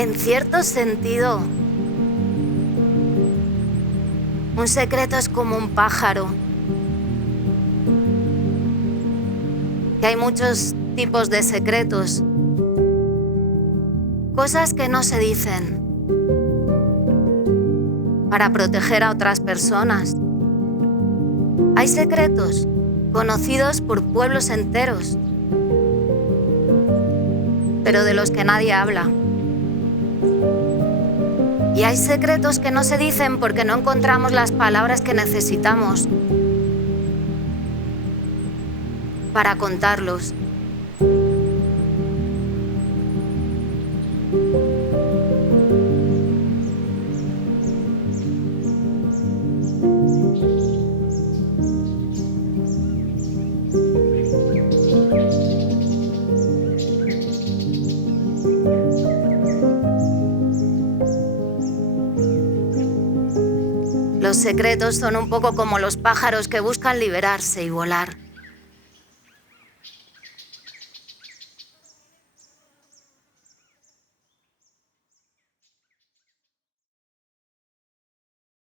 En cierto sentido, un secreto es como un pájaro. Que hay muchos tipos de secretos. Cosas que no se dicen para proteger a otras personas. Hay secretos conocidos por pueblos enteros, pero de los que nadie habla. Y hay secretos que no se dicen porque no encontramos las palabras que necesitamos para contarlos. Los secretos son un poco como los pájaros que buscan liberarse y volar.